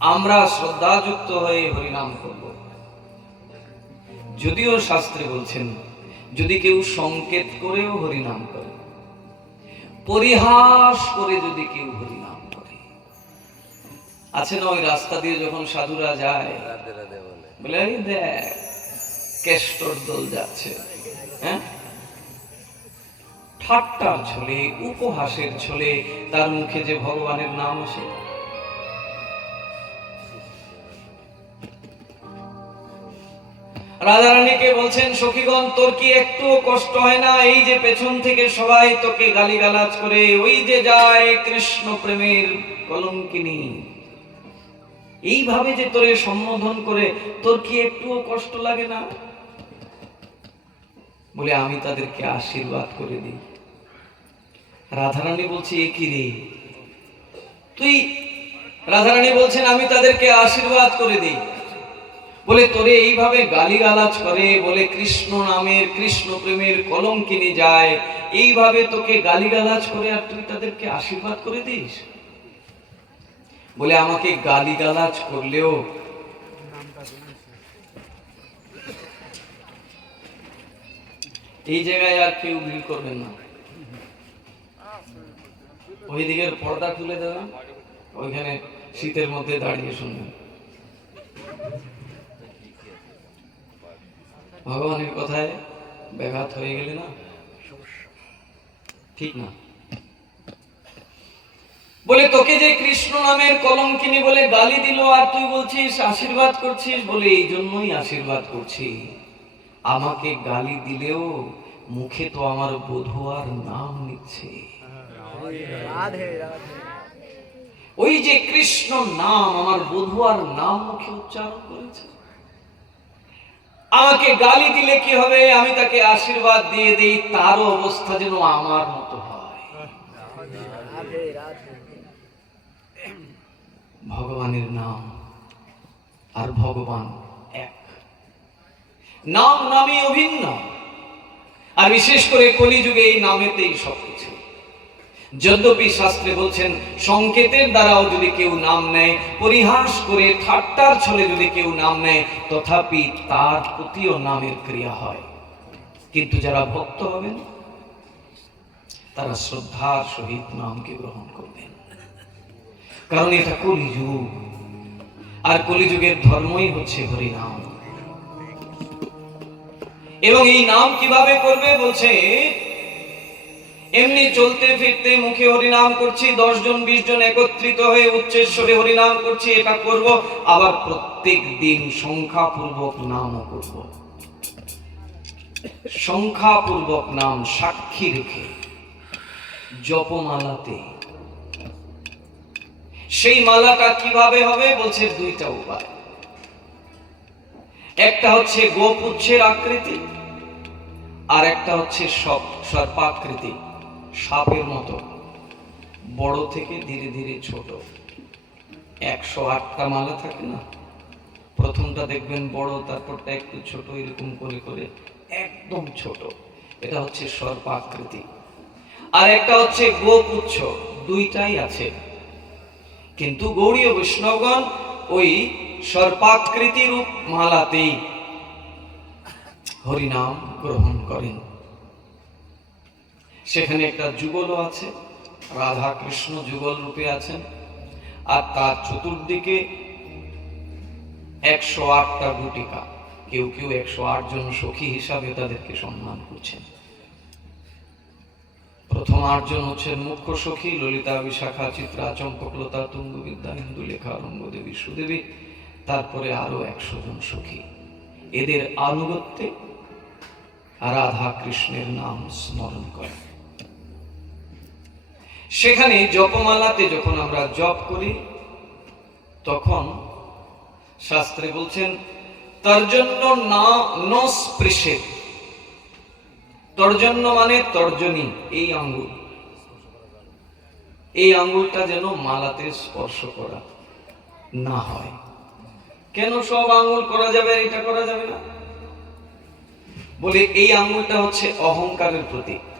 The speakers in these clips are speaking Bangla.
আমরা শ্রদ্ধাযুক্ত হয়ে হরিনাম করব। যদিও শাস্ত্রে বলছেন, যদি কেউ সংকেত করেও হরিনাম করে, পরিহাস করে যদি কেউ হরিনাম করে। আছে না ওই রাস্তা দিয়ে যখন সাধুরা যায়? বলে দেখ দল যাচ্ছে। হ্যাঁ? ঠাট্টার ছলে, উপহাসের ছলে, তার মুখে যে ভগবানের নাম আসে। রাধারানীকে বলছেন, সখীগণ, তোর কি একটু কষ্ট হয় না? এই যে পেছন থেকে সবাই তোকে গালিগালাজ করে, ওই যে যায় কৃষ্ণ প্রেমের কলঙ্কিনী। এইভাবে যে তোরে সম্বোধন করে, তোর কি একটুও কষ্ট লাগে না? বলে, আমি তাদেরকে আশীর্বাদ করে দিই। রাধারানী বলছে, এ কি রে? তুই, রাধারানী বলছেন, আমি তাদেরকে আশীর্বাদ করে দিই। বলে, তোরে এইভাবে গালিগালাজ করে, বলে, কৃষ্ণ নামের, কৃষ্ণ প্রেমের কলম কিনে যায়। এইভাবে তোকে গালিগালাজ করে, আর তুই তাদেরকে আশীর্বাদ করে দিস? বলে, আমাকে গালিগালাজ করলেও এই জায়গায় আর কেউ ভিড় করবেন না। ওই দিকের পর্দা তুলে দেবেন। ওইখানে শীতের মধ্যে দাঁড়িয়ে শুনবেন। ভগবানের কথায় ব্যাঘাত হয়ে গেলে না? ঠিক না। বলে তোকে যে কৃষ্ণ নামের কলঙ্কিনী বলে গালি দিল আর তুই বলছিস আশীর্বাদ করছিস বলে এই জন্যই আশীর্বাদ করছি। আমাকে গালি দিলেও মুখে তো আমার বধুয়ার নাম নিচ্ছে। ওই যে কৃষ্ণ নাম আমার বধুয়ার নাম মুখে উচ্চারণ করেছে। আমাকে গালি দিলে কি হবে? আমি তাকে আশীর্বাদ দিয়ে দেই, তারও অবস্থা যেন আমার মতো হয়। ভগবানের নাম আর ভগবান এক। নাম নামই অভিন্ন। আর বিশেষ করে কলিযুগে এই নামেতেই সবকিছু যদ্যপি শাস্ত্রে বলছেন, সংকেতের দ্বারাও যদি কেউ নাম নেয়, পরিহাস করে ঠাট্টার ছলে যদি কেউ নাম নেয়, তথাপি তার প্রতিও নামের ক্রিয়া হয়। কিন্তু যারা ভক্ত হবেন, তারা শ্রদ্ধার সহিত নামকে গ্রহণ করবেন। কারণ এটা কলিযুগ। আর কলিযুগের ধর্মই হচ্ছে হরিনাম। এবং এই নাম কীভাবে করবে বলছে এমনি চলতে ফিরতে মুখে হরিনাম করছি দশ জন বিশ জন একত্রিত হয়ে উচ্চেশ্বরে হরিনাম করছি, এটা করব। আবার প্রত্যেক দিন সংখ্যাপূর্বক নামও করব। সংখ্যাপূর্বক নাম সাক্ষী রেখে জপমালাতে। সেই মালাটা কীভাবে হবে বলছে দুইটা উপায়। একটা হচ্ছে গোপুচ্ছের আকৃতি, আর একটা হচ্ছে সব সর্পাকৃতি। সাপের মতো। বড় থেকে ধীরে ধীরে ছোট। একশো আটটা মালা থাকে না? প্রথমটা দেখবেন বড়, তারপরটা একটু ছোট, এরকম করে করে একদম ছোট। এটা হচ্ছে সর্পাকৃতি আর একটা হচ্ছে গোপুচ্ছ দুইটাই আছে। কিন্তু গৌড়ীয় বৈষ্ণবগণ ওই সর্পাকৃতি রূপ মালাতেই হরিনাম গ্রহণ করেন। সেখানে একটা যুগলও আছে রাধা কৃষ্ণ যুগল রূপে আছেন। আর তার চতুর্দিকে একশো আটটা গুটিকা, কেউ কেউ একশো আট জন সখী হিসাবে তাদেরকে সম্মান করছেন। প্রথম আটজন হচ্ছেন মুখ্য সখী, ললিতা বিশাখা, চিত্রা চম্পকলতা তুঙ্গবিদ্যা হিন্দু, লেখা, রঙ্গদেবী, সুদেবী, তারপরে আরও একশো জন সখী। এদের আনুগত্যে রাধা কৃষ্ণের নাম স্মরণ করে সেখানে জপমালাতে যখন আমরা জপ করি, তখন শাস্ত্রে বলছেন, তার জন্য না নস্পৃশের তর্জন্য মানে তর্জনী। এই আঙ্গুল। এই আঙ্গুলটা যেন মালাতে স্পর্শ করা না হয়। কেন সব আঙ্গুল করা যাবে এটা করা যাবে না? বলে এই আঙ্গুলটা হচ্ছে অহংকারের প্রতীক।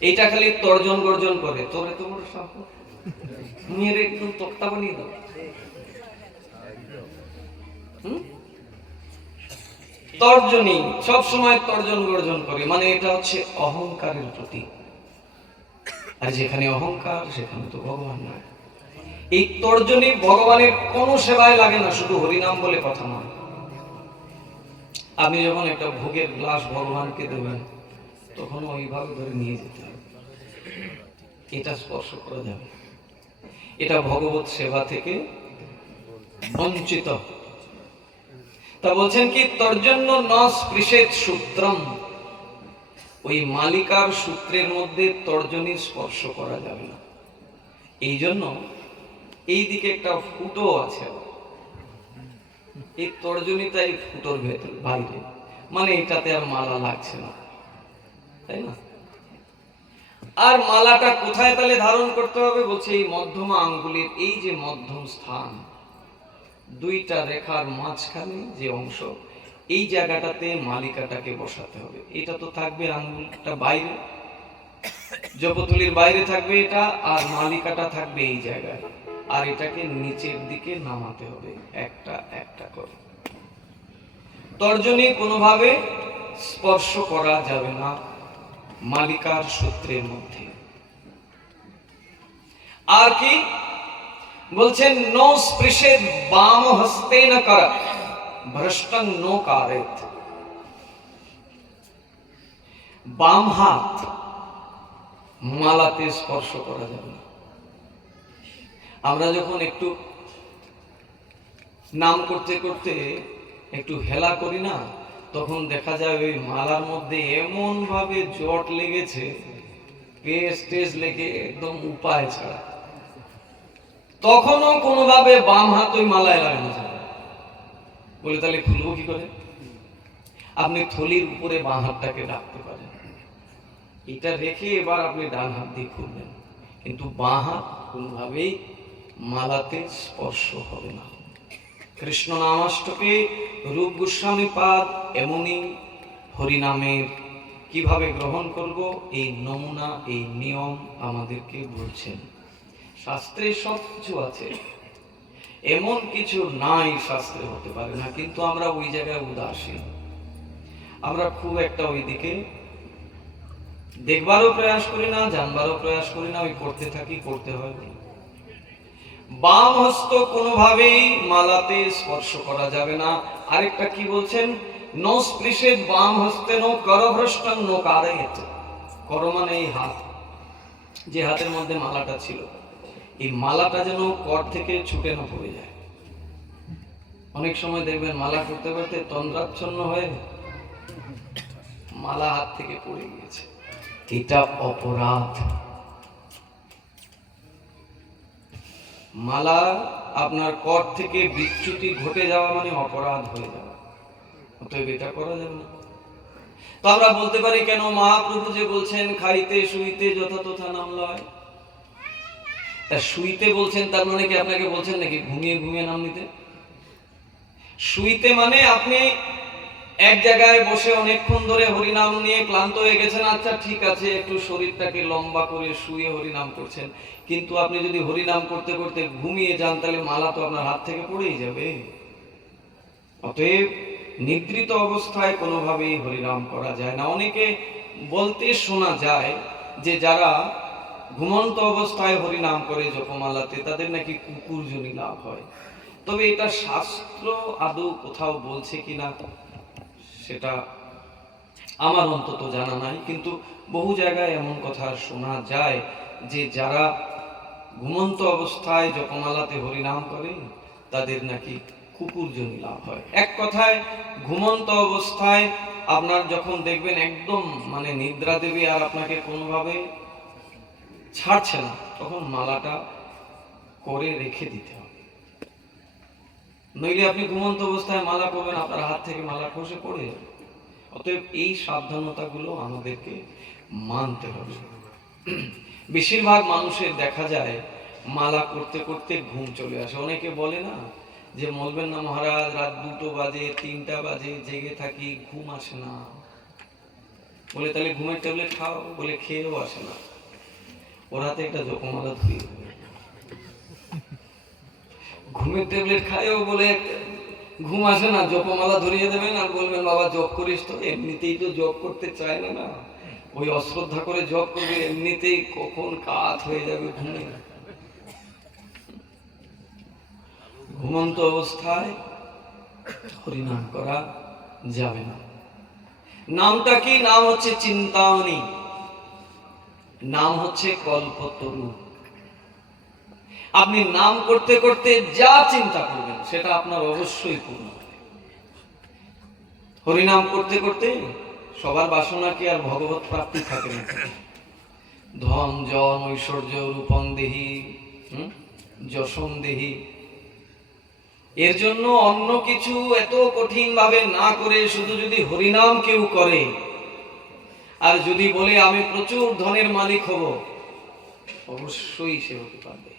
এটা খালি তর্জন গর্জন করে। তোরে তো বড় সাহস। মেরে একদম তক্তা বানিয়ে দাও। তর্জনী, সব সময় তর্জন গর্জন করে। মানে এটা হচ্ছে অহংকারের প্রতি আর যেখানে অহংকার, সেখানে তো ভগবান নয়। এই তর্জনী ভগবানের কোনো সেবায় লাগে না, শুধু হরিনাম বলে কথা নয়। আপনি যখন একটা ভোগের গ্লাস ভগবানকে দেবেন তখন ওইভাবে ধরে নিয়ে যেতে হবে। এটা স্পর্শ করা যাবে। এটা ভগবত সেবা থেকে বঞ্চিত তা বলছেন কি তোর জন্য ন স্পৃশেত সূত্রম। ওই মালিকার সূত্রের মধ্যে তর্জনী স্পর্শ করা যাবে না। এই জন্য এই দিকে একটা ফুটো আছে। এই তর্জনীটা এই ফুটোর ভেতর, বাইরে। মানে এটাতে আর মালা লাগছে না। তাই না? আর মালাটা কোথায় তাহলে ধারণ করতে হবে বলছে এই মধ্যমা আঙ্গুলের, এই যে মধ্যম স্থান, দুইটা রেখার মাঝখানে যে অংশ, এই জায়গাটাতে মালিকাটাকে বসাতে হবে। এটা তো থাকবে আঙ্গুলটা বাইরে, জপতুলির বাইরে থাকবে এটা, আর মালিকাটা থাকবে এই জায়গায়। আর এটাকে নিচের দিকে নামাতে হবে, একটা একটা করে। তর্জনী কোনোভাবে স্পর্শ করা যাবে না। মালিকার সূত্রের মধ্যে। আর কি? বলছেন, নো স্পৃশে বাম হস্তে না কর, ভ্রষ্টং নো বাম হাত মালাতে স্পর্শ করা যাবে না। আমরা যখন একটু নাম করতে করতে একটু হেলা করি না তখন দেখা যায় ওই মালার মধ্যে এমন ভাবে জট লেগেছে লেগে একদম উপায় ছাড়া। তখনও কোনোভাবে বাম হাত ওই মালায় লাগানো না। বলে তাহলে খুলবো কি করে? আপনি থলির উপরে বাঁ হাতটাকে রাখতে পারেন। এটা রেখে এবার আপনি ডান হাত দিয়ে খুলবেন। কিন্তু বাঁ হাত কোনোভাবেই মালাতে স্পর্শ হবে না। কৃষ্ণ নামাষ্টকে রূপ গোস্বামী পাদ এমনই হরিনামের কীভাবে গ্রহণ করব? এই নমুনা, এই নিয়ম আমাদেরকে বলছেন। শাস্ত্রে সব কিছু আছে। এমন কিছু নাই শাস্ত্রে, হতে পারে না, কিন্তু আমরা ওই জায়গায় উদাসীন। আমরা খুব একটা ওইদিকে দেখবারও প্রয়াস করি না, জানবারও প্রয়াস করি না, ওই করতে থাকি, করতে হয়। বাম হস্ত কোনোভাবেই মালাতে স্পর্শ করা যাবে না। আরেকটা কি বলছেন? নো স্পৃশেদ বাম হস্তে নো করভ্রষ্টং নো কারেত কর মানে এই হাত। যে হাতের মধ্যে মালাটা ছিল। এই মালাটা যেন কর থেকে ছুটে না পড়ে যায়। অনেক সময় দেখবেন মালা করতে করতে তন্দ্রাচ্ছন্ন হয়ে মালা হাত থেকে পড়ে গিয়েছে। এটা অপরাধ। মালা আপনার কর থেকে বিচ্যুতি ঘটে যাওয়া মানে অপরাধ হয়ে যাওয়া। অতএব এটা করা যাবে না। তো আমরা বলতে পারি, কেন মহাপ্রভু যে বলছেন, খাইতে শুইতে যথা তথা নাম লয়? তা শুইতে বলছেন, তার মানে কি আপনাকে বলছেন নাকি ঘুমিয়ে ঘুমিয়ে নাম নিতে? শুইতে মানে আপনি এক জায়গায় বসে অনেকক্ষণ ধরে হরিনাম নিয়ে ক্লান্ত হয়ে গেছেন। আচ্ছা ঠিক আছে, একটু শরীরটাকে লম্বা করে শুয়ে হরিনাম করছেন। কিন্তু আপনি যদি হরিনাম করতে করতে ঘুমিয়ে যান, তাহলে মালা তো আপনার হাত থেকে পড়েই যাবে। অতএব নিদ্রিত অবস্থায় কোনোভাবেই হরিনাম করা যায় না। অনেকে বলতে শোনা যায় যে যারা ঘুমন্ত অবস্থায় হরিনাম করে জপমালাতে, তাদের নাকি কুকুরজনী লাভ হয়। তবে এটা শাস্ত্র আদৌ কোথাও বলছে কিনা? সেটা আমার অন্তত জানা নাই, কিন্তু বহু জায়গায় এমন কথা শোনা যায় যে যারা ঘুমন্ত অবস্থায় জপমালাতে হরিনাম করে, তাদের নাকি কুকুরজনী লাভ হয়। এক কথায়, ঘুমন্ত অবস্থায় আপনার যখন দেখবেন একদম মানে নিদ্রা দেবে আর আপনাকে কোনোভাবে ছাড়ছে না, তখন মালাটা করে রেখে দিতে হবে। নইলে আপনি ঘুমন্ত অবস্থায় মালা করবেন আপনার হাত থেকে মালা খসে পড়ে যাবে। অতএব এই সাবধানতাগুলো আমাদেরকে মানতে হবে। বেশিরভাগ মানুষের দেখা যায়, মালা করতে করতে ঘুম চলে আসে। অনেকে বলে না যে বলবেন না মহারাজ, রাত দুটো বাজে, তিনটা বাজে, জেগে থাকি, ঘুম আসে না। বলে, তাহলে ঘুমের ট্যাবলেট খাও। বলে, খেয়েও আসে না। ওর হাতে একটা জপমালা দেবে। ঘুমের ট্যাবলেট খায়ও বলে, ঘুম আসে না, জপমালা ধরিয়ে দেবেন আর বলবেন, বাবা জব করিস তো, এমনিতেই তো জব করতে চায় না না। ওই অশ্রদ্ধা করে জব করবে, এমনিতেই কখন কাত হয়ে যাবে ঘুমে? ঘুমন্ত অবস্থায় হরিনাম করা যাবে না। নামটা কি? নাম হচ্ছে চিন্তামণি। নাম হচ্ছে কল্পতরু। আপনি নাম করতে করতে যা চিন্তা করবেন, সেটা আপনার অবশ্যই পূর্ণ হরিনাম করতে করতে সবার বাসনা কি আর ভগবত প্রাপ্তি থাকে না? ধন, জন, ঐশ্বর্য রূপং দেহি? যশম দেহি। এর জন্য অন্য কিছু এত কঠিন ভাবে না করে শুধু যদি হরিনাম কেউ করে, আর যদি বলে, আমি প্রচুর ধনের মালিক হব, অবশ্যই সে হতে পারবে।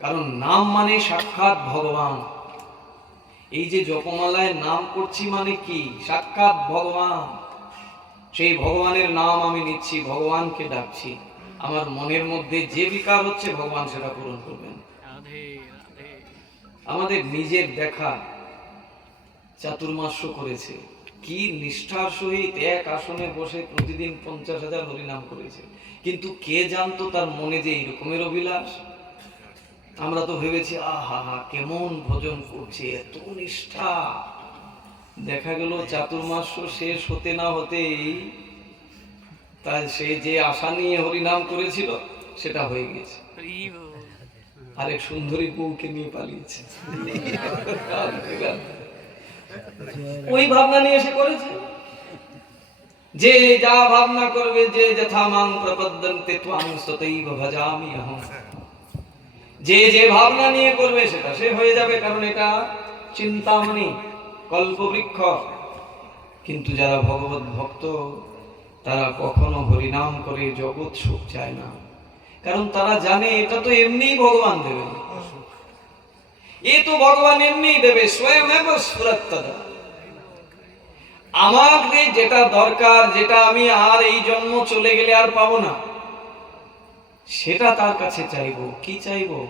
কারণ নাম মানে সাক্ষাৎ ভগবান। এই যে জপমালায় নাম করছি মানে কি? সাক্ষাৎ ভগবান। সেই ভগবানের নাম আমি নিচ্ছি ভগবানকে ডাকছি। আমার মনের মধ্যে যে বিকার হচ্ছে ভগবান সেটা পূরণ করবেন। আমাদের নিজের দেখা চাতুর্মাস্য করেছে। কি নিষ্ঠার সহিত এক আসনে বসে প্রতিদিন পঞ্চাশ হাজার হরিনাম করেছে। কিন্তু কে জানতো তার মনে যে এইরকমের অভিলাষ? আমরা তো ভেবেছি, আহা, হা, কেমন ভোজন করছে, এত নিষ্ঠা। দেখা গেল চাতুর্মাস্য শেষ হতে না হতেই তাই সে যে আশা নিয়ে হরিনাম করেছিল, সেটা হয়ে গেছে। আরেক সুন্দরী বউকে নিয়ে পালিয়েছে। ওই ভাবনা নিয়ে এসে করেছে। যে যা ভাবনা করবে, যে যথা মাং প্রপদ্যন্তে ত্বাং সতৈব ভজামি অহং যে যে ভাবনা নিয়ে করবে সেটা সে হয়ে যাবে, কারণ এটা চিন্তামণি, কল্পবৃক্ষ। কিন্তু যারা ভগবত ভক্ত, তারা কখনো হরিনাম করে জগৎ সুখ চায় না। কারণ তারা জানে এটা তো এমনিই ভগবান দেবেন এ তো ভগবান এমনি দেবে স্বয়ং আমাকে যেটা দরকার, যেটা আমি আর এই জন্ম চলে গেলে আর পাবো না। সেটা তার কাছে চাইব। কি চাইব?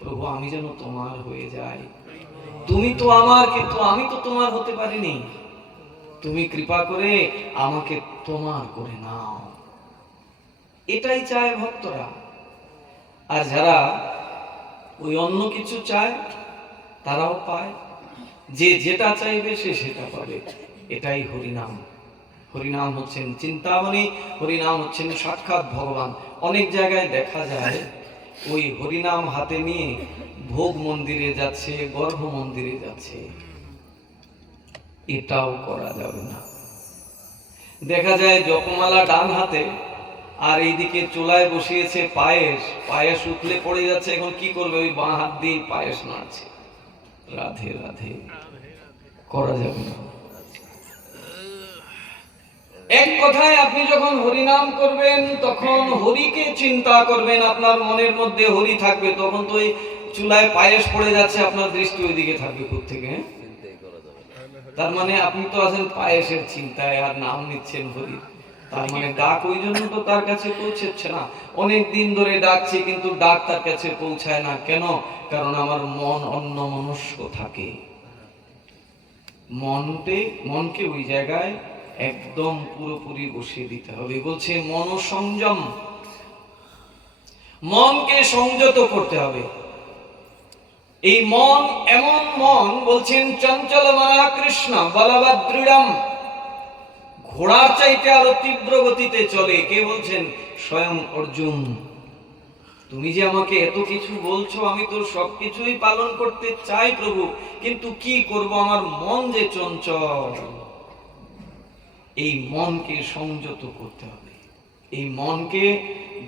প্রভু, আমি যেন তোমার হয়ে যাই। তুমি তো আমার কিন্তু আমি তো তোমার হতে পারিনি। তুমি কৃপা করে আমাকে তোমার করে নাও। এটাই চায় ভক্তরা। আর যারা ওই অন্য কিছু চায়, তারাও পায়। যে যেটা চাইবে সে সেটা পাবে। এটাই হরিনাম। হরিনাম হচ্ছেন চিন্তামণি, হরিনাম হচ্ছেন সাক্ষাৎ ভগবান। অনেক জায়গায় দেখা যায়, ওই হরিনাম হাতে নিয়ে ভোগ মন্দিরে যাচ্ছে, গর্ভ মন্দিরে যাচ্ছে। এটাও করা যাবে না। দেখা যায় জপমালা ডান হাতে, আর এইদিকে চুলায় বসিয়েছে পায়েস। পায়েস উতলে পড়ে যাচ্ছে, এখন কি করবে? ওই বাঁ হাত দিয়ে পায়েস নাড়ছে। রাধে রাধে। করা যাবে না। এক কথায় আপনি যখন হরিনাম করবেন, তখন হরিকে চিন্তা করবেন, আপনার মনের মধ্যে হরি থাকবে, তখন তো ওই চুলায় পায়েস পড়ে যাচ্ছে, আপনার দৃষ্টি ওইদিকে থাকবে থেকে তার মানে আপনি তো আছেন পায়েসের চিন্তায়, আর নাম নিচ্ছেন হরি তার মানে ডাক ওই জন্য তো তার কাছে পৌঁছচ্ছে না। অনেক দিন ধরে ডাকছি, কিন্তু ডাক তার কাছে পৌঁছায় না। কেন? কারণ আমার মন অন্য মনস্ক থাকে। মনতে, মনকে ওই জায়গায় একদম পুরোপুরি বসিয়ে দিতে হবে। বলছে মন সংযম মনকে সংযত করতে হবে। এই মন এমন মন, বলছেন, চঞ্চল মানা কৃষ্ণ, বলবৎ দৃঢ়ম। ঘোড়ার চাইতে আরও তীব্র গতিতে চলে। কে বলছেন? স্বয়ং অর্জুন। তুমি যে আমাকে এত কিছু বলছো, আমি তো সবকিছুই পালন করতে চাই প্রভু, কিন্তু কি করব? আমার মন যে চঞ্চল। এই মনকে সংযত করতে হবে। এই মনকে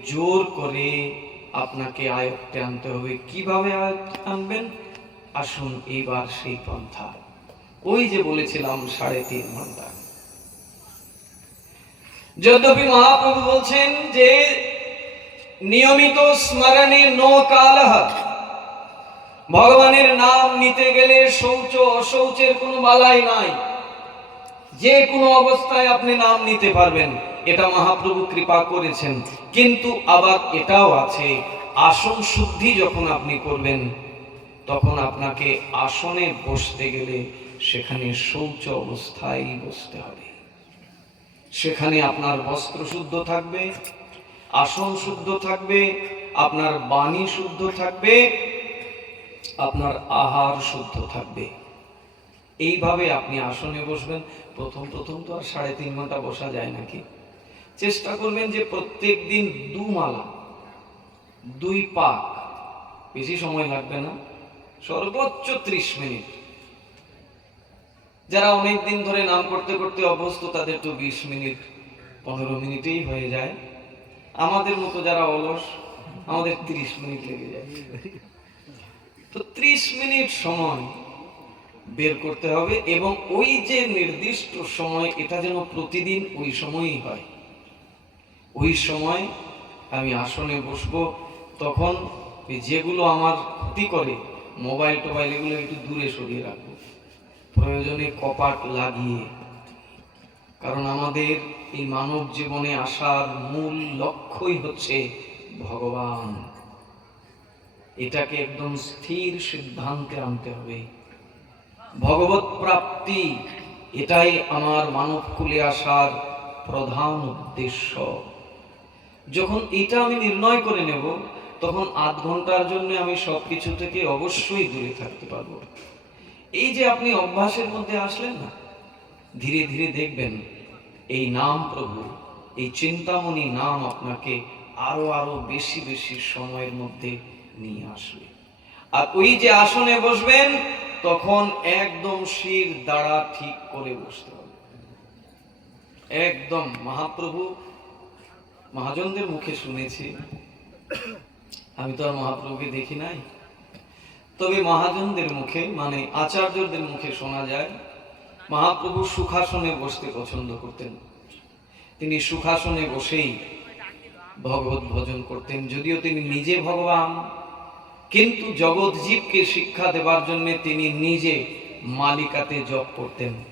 জোর করে আপনাকে আয়ত্তে আনতে হবে। কীভাবে আয়ত্তে আনবেন? আসুন এইবার সেই পন্থা। ওই যে বলেছিলাম সাড়ে তিন ঘণ্টা। যদ্যপি মহাপ্রভু বলছেন যে, নিয়মিত স্মরণে নো ভগবানের নাম নিতে গেলে শৌচ, অশৌচের কোনো বালাই নাই। যে কোনো অবস্থায় আপনি নাম নিতে পারবেন। এটা মহাপ্রভু কৃপা করেছেন। কিন্তু আবার এটাও আছে, আসন শুদ্ধি যখন আপনি করবেন, তখন আপনাকে আসনে বসতে গেলে সেখানে শৌচ অবস্থায় বসতে হবে। সেখানে আপনার বস্ত্র শুদ্ধ থাকবে, আসন শুদ্ধ থাকবে, আপনার বাণী শুদ্ধ থাকবে, আপনার আহার শুদ্ধ থাকবে। এইভাবে আপনি আসনে বসবেন। প্রথম প্রথম তো আর সাড়ে তিন ঘণ্টা বসা যায় নাকি? চেষ্টা করবেন যে প্রত্যেক দিন দু মালা, দুই পাক। বেশি সময় লাগবে না। সর্বোচ্চ ত্রিশ মিনিট। যারা অনেক দিন ধরে নাম করতে করতে অভ্যস্ত, তাদের তো বিশ মিনিট, পনেরো মিনিটেই হয়ে যায়। আমাদের মতো যারা অলস, আমাদের ত্রিশ মিনিট লেগে যায়। তো ত্রিশ মিনিট সময় বের করতে হবে এবং ওই যে নির্দিষ্ট সময়, এটা যেন প্রতিদিন ওই সময়ই হয়। ওই সময় আমি আসনে বসবো, তখন যেগুলো আমার ক্ষতি করে, মোবাইল টোবাইল এগুলো একটু দূরে সরিয়ে রাখব। প্রয়োজনে কপাট লাগিয়ে। কারণ আমাদের এই মানব জীবনে আসার মূল লক্ষ্যই হচ্ছে ভগবান। এটাকে একদম স্থির সিদ্ধান্তে আনতে হবে। ভগবত প্রাপ্তি, এটাই আমার মানব কুলে আসার প্রধান উদ্দেশ্য। যখন এটা আমি নির্ণয় করে নেব, তখন আধ ঘণ্টার জন্য আমি সবকিছু থেকে অবশ্যই দূরে থাকতে পারব। এই যে আপনি অভ্যাসের মধ্যে আসলেন না, ধীরে ধীরে দেখবেন এই নাম প্রভু, এই চিন্তামণি নাম আপনাকে আরও আরও বেশি বেশি সময়ের মধ্যে নিয়ে আসবে। আর ওই যে আসনে বসবেন তখন একদম শির দাঁড়া ঠিক করে বসতে হবে। একদম মহাপ্রভু, মহাজনদের মুখে শুনেছি। আমি তো আর মহাপ্রভুকে দেখি নাই। তবে মহাজনদের মুখে মানে আচার্যদের মুখে শোনা যায়, মহাপ্রভু সুখাসনে বসতে পছন্দ করতেন। তিনি সুখাসনে বসেই ভগবত ভজন করতেন। যদিও তিনি নিজে ভগবান কিন্তু জগৎ জীবকে শিক্ষা দেবার জন্য তিনি নিজে মালিকাতে জপ করতেন।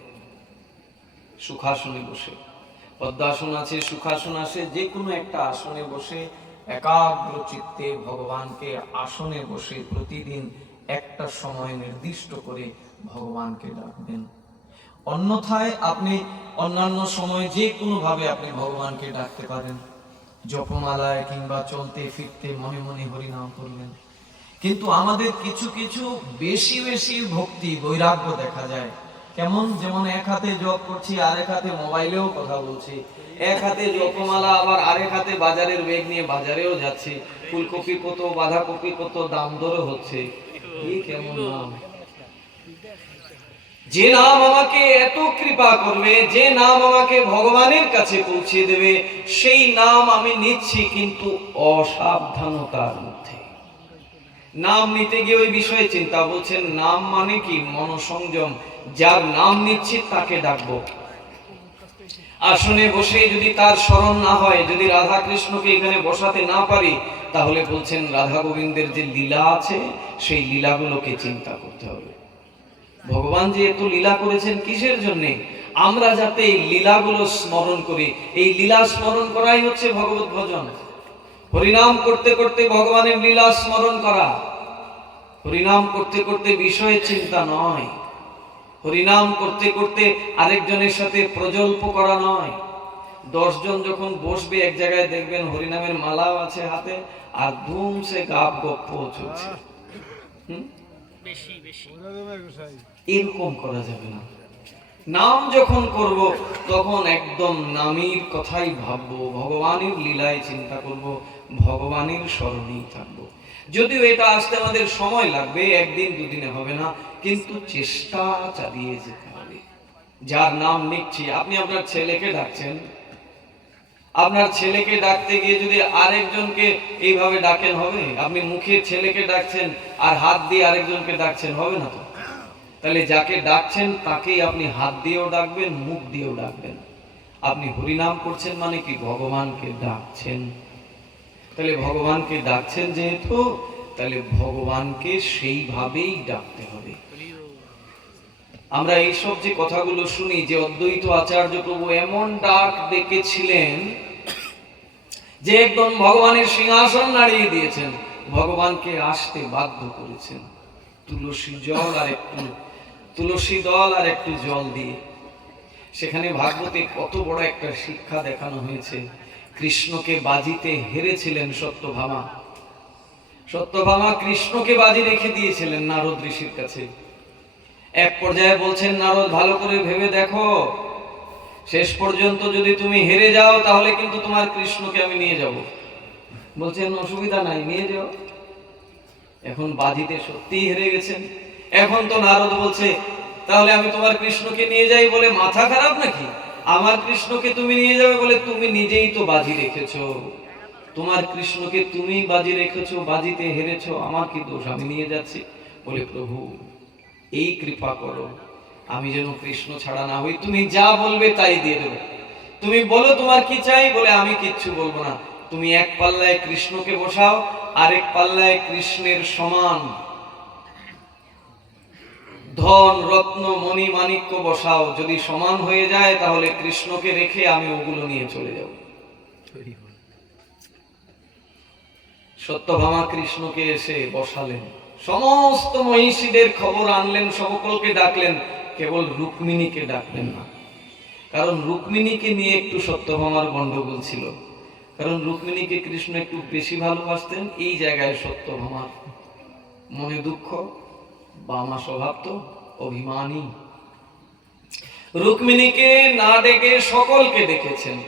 সুখাসনে বসে। পদ্মাসন আছে, সুখাসন আছে যে কোনো একটা আসনে বসে, একাগ্র চিত্তে ভগবানকে আসনে বসে প্রতিদিন একটা সময় নির্দিষ্ট করে ভগবানকে ডাকবেন। অন্যথায় আপনি অন্যান্য সময় যে কোনো ভাবে আপনি ভগবানকে ডাকতে পারেন। জপমালায় কিংবা চলতে ফিরতে মনে মনে হরিনাম করলেন। কিন্তু আমাদের কিছু কিছু বেশি বেশি ভক্তি, বৈরাগ্য দেখা যায়। কেমন? যেমন এক হাতে জপ করছি, আরেক হাতে মোবাইলেও কথা বলছি। এক হাতে জপমালা, আবার আরেক হাতে বাজারের বেগ নিয়ে বাজারেও যাচ্ছি। ফুলকপি কত, বাঁধাকপি কত, দাম দরও হচ্ছে। কি কেমন নাম? যে নাম আমাকে এত কৃপা করবে, যে নাম আমাকে ভগবানের কাছে পৌঁছে দেবে, সেই নাম আমি নিচ্ছি কিন্তু অসাবধানতার মধ্যে নাম নিতে গিয়ে ওই বিষয়ে চিন্তা বলছেন, নাম মানে কি? মনসংযম। যার নাম নিচ্ছি তাকে ডাকবো। আসনে বসে যদি তার স্মরণ না হয়, যদি রাধা কৃষ্ণকে এখানে বসাতে না পারি, তাহলে বলছেন, রাধা গোবিন্দের যে লীলা আছে, সেই লীলাগুলোকে চিন্তা করতে হবে। ভগবান যে এত লীলা করেছেন কিসের জন্যে? আমরা যাতে এই লীলাগুলো স্মরণ করি। এই লীলা স্মরণ করাই হচ্ছে ভগবত ভজন। হরিনাম করতে করতে ভগবানের লীলা স্মরণ করা। হরিনাম করতে করতে বিষয়ে চিন্তা নয়। হরিনাম করতে করতে আরেকজনের সাথে প্রজল্প করা নয়। দশজন যখন বসবে এক জায়গায় দেখবেন হরিনামের মালাও আছে হাতে আর ধুম সে গাপ গপ্প চলছে? এরকম করা যাবে না। নাম যখন করব তখন একদম নামের কথাই ভাববো ভগবানের লীলায় চিন্তা করব। ভগবানের স্মরণেই থাকব। যদিও এটা আসতে আমাদের সময় লাগবে, একদিন দুদিনে হবে না, কিন্তু চেষ্টা চালিয়ে যেতে হবে। যার নাম নিচ্ছি, আপনি আপনার ছেলেকে ডাকছেন। আপনার ছেলেকে ডাকতে গিয়ে যদি আরেকজনকে এইভাবে ডাকেন হবে? আপনি মুখে ছেলেকে ডাকছেন আর হাত দিয়ে আরেকজনকে ডাকছেন, হবে না তো? তাহলে যাকে ডাকছেন তাকেই আপনি হাত দিয়েও ডাকবেন, মুখ দিয়েও ডাকবেন। আপনি হরিনাম করছেন মানে কি? ভগবানকে ডাকছেন। তাহলে ভগবানকে ডাকছেন যেহেতু, তাহলে ভগবানকে সেইভাবেই ডাকতে হবে। আমরা এইসব যে কথাগুলো শুনি, যে অদ্বৈত আচার্য প্রভু এমন ডাক ডেকেছিলেন যে একদম ভগবানের সিংহাসন নাড়িয়ে দিয়েছেন, ভগবানকে আসতে বাধ্য করেছেন। তুলসী জল আর একটু, তুলসী দল আর একটু জল দিয়ে। সেখানে ভাগবতে কত বড় একটা শিক্ষা দেখানো হয়েছে। কৃষ্ণকে বাজিতে হেরেছিলেন সত্যভামা। সত্যভামা কৃষ্ণকে বাজি রেখে দিয়েছিলেন নারদ ঋষির কাছে। এক পর্যায়ে বলছেন, নারদ, ভালো করে ভেবে দেখো। শেষ পর্যন্ত যদি তুমি হেরে যাও, তাহলে কিন্তু তোমার কৃষ্ণকে আমি নিয়ে যাব। বলছেন, অসুবিধা নাই, নিয়ে যাও। এখন বাজিতে সত্যিই হেরে গেছেন। এখন তো নারদ বলছে, তাহলে আমি তোমার কৃষ্ণকে নিয়ে যাই বলে মাথা খারাপ নাকি? আমার কৃষ্ণকে তুমি নিয়ে যাবে বলে তুমি নিজেই তো বাজি রেখেছো। তোমার কৃষ্ণকে তুমি বাজি রেখেছো, বাজিতে হেরেছো, আমার কি দোষ? আমি নিয়ে যাচ্ছি। বলে, প্রভু, এই কৃপা করো। আমি যেন কৃষ্ণ ছাড়া না হই। তুমি যা বলবে তাই দিয়ে দেবো। তুমি বলো তোমার কি চাই? বলে, আমি কিচ্ছু বলব না। তুমি এক পাল্লায় কৃষ্ণকে বসাও, আরেক পাল্লায় কৃষ্ণের সমান। ধন, রত্ন, মণি, মাণিক্য বসাও। যদি সমান হয়ে যায়, তাহলে কৃষ্ণকে রেখে আমি ওগুলো নিয়ে চলে যাব। সত্যভামা কৃষ্ণকে এসে বসালেন। সমস্ত মহিষীদের খবর আনলেন সকলকে ডাকলেন। কেবল রুক্মিণীকে ডাকলেন না। কারণ রুক্মিণীকে নিয়ে একটু সত্যভামার গন্ডগোল ছিল। কারণ রুক্মিণীকে কৃষ্ণ একটু বেশি ভালোবাসতেন, এই জায়গায় সত্যভামার মনে দুঃখ। বামা স্বভাব তো অভিমানী। রুক্মিণীকে না ডেকে সকলকে ডেকেছেন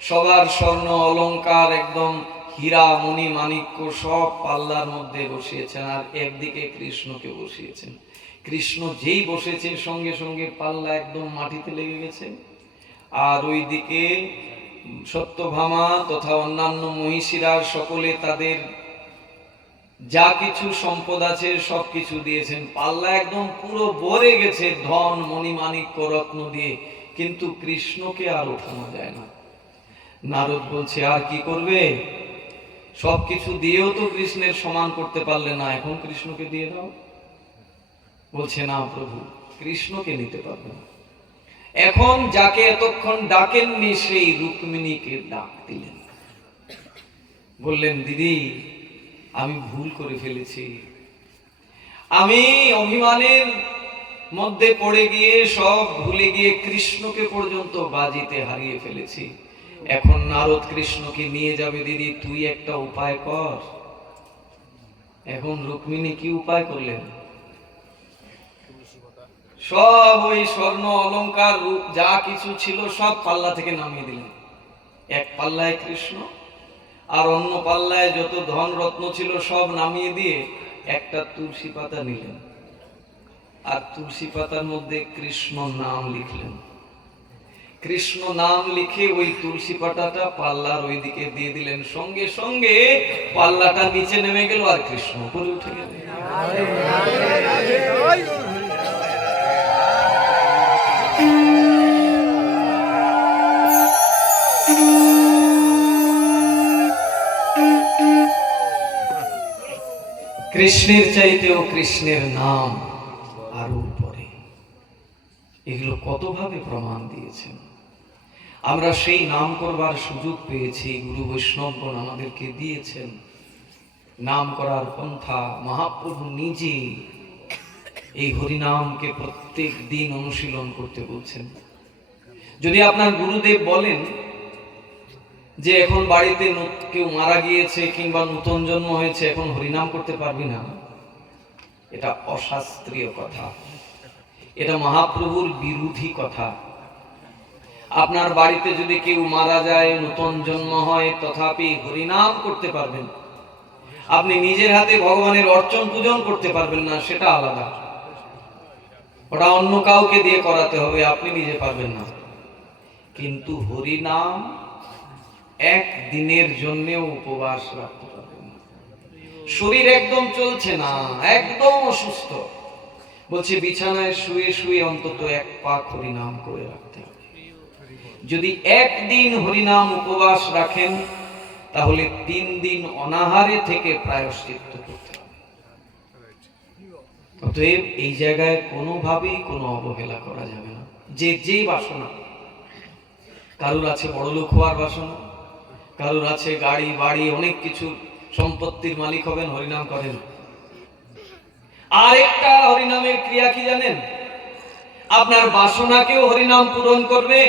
সবার স্বর্ণ অলংকার একদম হীরা, মণি, মাণিক্য সব পাল্লার মধ্যে বসিয়েছেন আর একদিকে কৃষ্ণকে বসিয়েছেন। কৃষ্ণ যেই বসেছে সঙ্গে সঙ্গে পাল্লা একদম মাটিতে লেগে গেছে। আর ওইদিকে সত্যভামা তথা অন্যান্য মহিষীরা সকলে তাদের যা কিছু সম্পদ আছে সব কিছু দিয়েছেন। পাল্লা একদম পুরো ভরে গেছে ধন মণিমাণিক্য রত্ন দিয়ে। কিন্তু কৃষ্ণকে আর ওঠানো যায় না। নারদ বলছে, আর কি করবে? সব কিছু দিয়েও তো কৃষ্ণের সমান করতে পারলে না। এখন কৃষ্ণকে দিয়ে দাও। বলছে, না প্রভু, কৃষ্ণকে নিতে পারবে না। এখন যাকে এতক্ষণ ডাকেননি, সেই রুক্মিণীকে ডাক দিলেন। বললেন, দিদি আমি ভুল করে ফেলেছি। আমি অভিমানের মধ্যে পড়ে গিয়ে, সব ভুলে গিয়ে কৃষ্ণকে পর্যন্ত বাজিতে হারিয়ে ফেলেছি। এখন নারদ কৃষ্ণকে নিয়ে যাবে দিদি, তুই একটা উপায় কর। এখন রুক্মিণী কি উপায় করলেন? সব ওই স্বর্ণ অলংকার রূপ, যা কিছু ছিল সব পাল্লা থেকে নামিয়ে দিলেন। এক পাল্লায় কৃষ্ণ আর অন্য পাল্লায় যত ধন রত্ন ছিল সব নামিয়ে দিয়ে একটা তুলসী পাতা নিলেন। আর তুলসী পাতার মধ্যে কৃষ্ণ নাম লিখলেন। কৃষ্ণ নাম লিখে ওই তুলসী পাতাটা পাল্লার ওই দিকে দিয়ে দিলেন। সঙ্গে সঙ্গে পাল্লাটা নিচে নেমে গেল আর কৃষ্ণ উপরে উঠে গেল কৃষ্ণের চাইতেও কৃষ্ণের নাম আরও উপরে। এগুলো কতভাবে প্রমাণ দিয়েছেন? আমরা সেই নাম করবার সুযোগ পেয়েছি, গুরু বৈষ্ণবগণ আমাদেরকে দিয়েছেন। নাম করার পন্থা মহাপ্রভু নিজে এই হরিনামকে প্রত্যেক দিন অনুশীলন করতে বলছেন। যদি আপনার গুরুদেব বলেন যে এখন বাড়িতে কেউ মারা গিয়েছে কিংবা নূতন জন্ম হয়েছে, এখন হরিনাম করতে পারবি না? এটা অশাস্ত্রীয় কথা। এটা মহাপ্রভুর বিরোধী কথা। আপনার বাড়িতে যদি কেউ মারা যায়, নূতন জন্ম হয়, তথাপি হরিনাম করতে পারবেন আপনি নিজের হাতে ভগবানের অর্চন পূজন করতে পারবেন না, সেটা আলাদা। ওটা অন্য কাউকে দিয়ে করাতে হবে, আপনি নিজে পারবেন না। কিন্তু হরিনাম এক দিনের জন্যেও উপবাস রাখতে পারবেন শরীর একদম চলছে না, একদম অসুস্থ। বলছে, বিছানায় শুয়ে শুয়ে অন্তত এক পাক হরিনাম করে রাখতে হবে। যদি একদিন হরিনাম উপবাস রাখেন, তাহলে তিন দিন অনাহারে থেকে প্রায়শ্চিত্ত করতে হবে। অতএব এই জায়গায় কোনোভাবেই কোনো অবহেলা করা যাবে না। যে যেই বাসনা, কারুর আছে বড়লোক হওয়ার বাসনা কারুর আছে গাড়ি, বাড়ি, অনেক কিছু সম্পত্তির মালিক হবেন, হরিনাম করেন। আরেকটা হরিনামের ক্রিয়া কি জানেন? আপনার বাসনাকেও হরিনাম পূরণ করবে,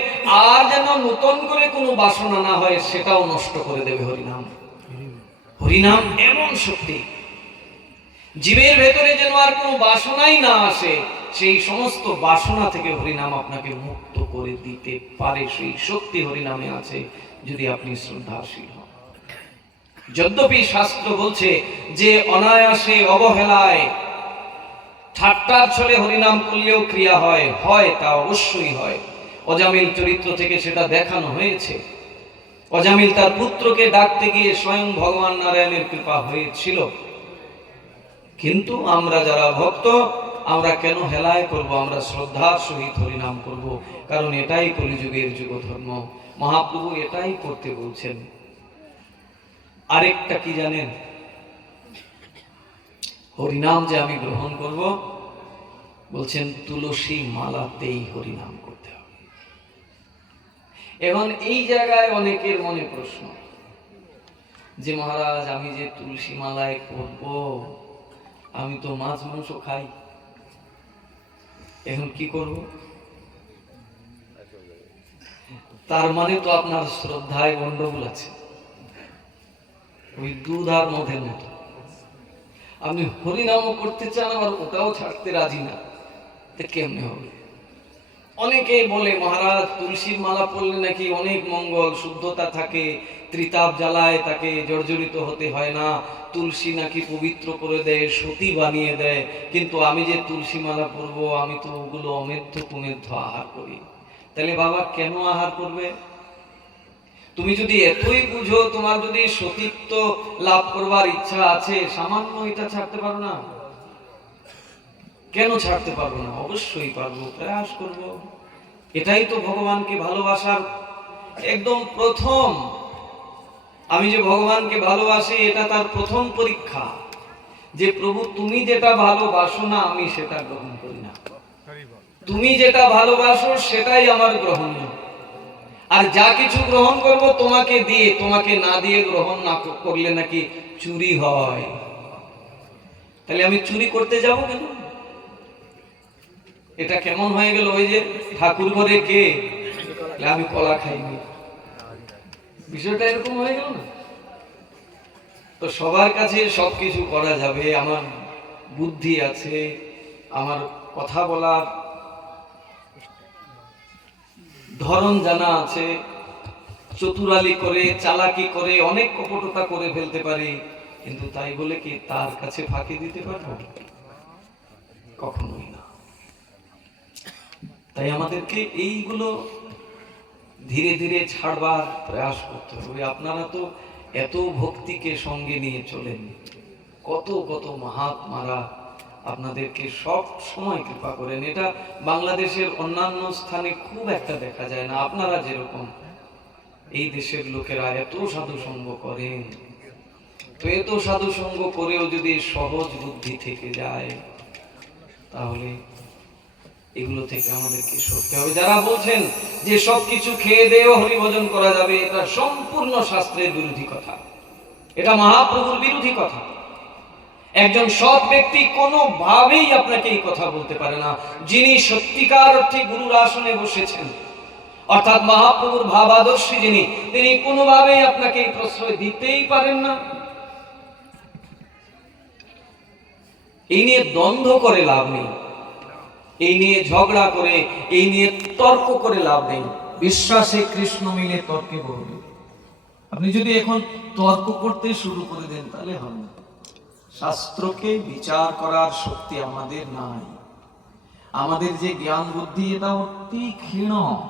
আর যেন নতুন করে কোনো বাসনা না হয়, সেটাও নষ্ট করে দেবে হরিনাম। হরিনাম এমন শক্তি, জীবের ভেতরে যেন আর কোনো বাসনাই না আসে, সেই সমস্ত বাসনা থেকে হরিনাম আপনাকে মুক্ত করে দিতে পারে, সেই শক্তি হরিনামে আছে। যদি আপনি শ্রদ্ধাশীল হন। যদ্যপি শাস্ত্র বলছে যে অনায়াসে অবহেলায় ঠাট্টার ছলে হরিনাম করলেও ক্রিয়া হয় হয় তা অবশ্যই হয়। অজামিল চরিত্র থেকে সেটা দেখানো হয়েছে। অজামিল তার পুত্রকে ডাকতে গিয়ে স্বয়ং ভগবান নারায়ণের কৃপা হয়েছিল। কিন্তু আমরা যারা ভক্ত, আমরা কেন হেলায় করব? আমরা শ্রদ্ধার সহিত হরিনাম করব? কারণ এটাই কলিযুগের যুগ ধর্ম মহাপ্রভু এটাই করতে বলছেন। আরেকটা কি জানেন? হরিনাম যে আমি গ্রহণ করব, বলছেন তুলসী মালাতেই হরিনাম করতে হবে। এখন এই জায়গায় অনেকের মনে প্রশ্ন, যে মহারাজ, আমি যে তুলসী মালায় করব, আমি তো মাছ মাংস খাই। এখন কি করব? তার মানে তো আপনার শ্রদ্ধায় গন্ডগোল আছে। ওই দুধ আর মধের মতো। আপনি হরিনামও করতে চান, আবার ওটাও ছাড়তে রাজি না। তো কেমনে হবে? অনেকেই বলে, মহারাজ, তুলসীর মালা পরলে নাকি অনেক মঙ্গল, শুদ্ধতা থাকে, ত্রিতাপ জ্বালায়, তাকে জর্জরিত হতে হয় না। তুলসী নাকি পবিত্র করে দেয়, সতী বানিয়ে দেয়। কিন্তু আমি যে তুলসী মালা পরবো, আমি তো ওগুলো অমেধ্য কুমেধ্য আহার করি। তাহলে বাবা কেন আহার করবে? তুমি যদি এতই বুঝো তোমার যদি সতীত্ব লাভ করবার ইচ্ছা আছে, সামান্য এটা ছাড়তে পারো না? কেন ছাড়তে পারব না? অবশ্যই পারব, প্রয়াস করব। এটাই তো ভগবানকে ভালোবাসার একদম প্রথম। আমি যে ভগবানকে ভালোবাসি, এটা তার প্রথম পরীক্ষা। যে প্রভু তুমি যেটা ভালোবাসো না, আমি সেটা গ্রহণ করি না। তুমি যেটা ভালোবাসো সেটাই আমার গ্রহণীয় আর যা কিছু গ্রহণ করব তোমাকে দিয়ে, তোমাকে না দিয়ে গ্রহণ না করলে নাকি চুরি হয়। তাহলে আমি চুরি করতে যাব কেন? এটা কেমন হয়ে গেল ওই যে ঠাকুর ঘরে কে? আমি কলা খাইনি। বিষয়টা এরকম হয়ে গেল না? তো সবার কাছে সবকিছু করা যাবে, আমার বুদ্ধি আছে, আমার কথা বলার ধরন জানা আছে। চতুরালি করে, চালাকি করে, অনেক কপটতা করে ফেলতে পারি, কিন্তু তাই বলে কি তার কাছে ফাঁকি দিতে পারব? কখনোই না। তাই আমাদেরকে এইগুলো ধীরে ধীরে ছাড়বার প্রয়াস করতে হবে। আপনারা তো এত ভক্তিকে সঙ্গে নিয়ে চলেন। কত কত মহাত্মারা আপনাদেরকে সব সময় কৃপা করেন। এটা বাংলাদেশের অন্যান্য স্থানে খুব একটা দেখা যায় না। আপনারা যেরকম এই দেশের লোকেরা এত সাধু সঙ্গ করেন, তো এত সাধু সঙ্গ করেও যদি সহজ বুদ্ধি থেকে যায়, তাহলে এগুলো থেকে আমাদেরকে সরতে হবে। যারা বলছেন যে সবকিছু খেয়ে দেও হরিভজন করা যাবে, এটা সম্পূর্ণ শাস্ত্রের বিরোধী কথা। এটা মহাপ্রভুর বিরোধী কথা। একজন সৎ ব্যক্তি কোনোভাবেই আপনাকে এই কথা বলতে পারে না, যিনি সত্যিকার অর্থে গুরুর আসনে বসেছেন। অর্থাৎ মহাপ্রভুর ভাবাদর্শী যিনি, তিনি কোনোভাবেই আপনাকে এই প্রশ্রয় দিতেই পারেন না। এই নিয়ে দ্বন্দ্ব করে লাভ নেই। এই নিয়ে ঝগড়া করে, এই নিয়ে তর্ক করে লাভ নেই। বিশ্বাসে কৃষ্ণ মিলে তর্কে বলবে আপনি যদি এখন তর্ক করতে শুরু করে দেন, তাহলে হবে না। শাস্ত্রকে বিচার করার শক্তি আমাদের নাই। আমাদের যে জ্ঞান বুদ্ধি এটা অতি ক্ষীণ।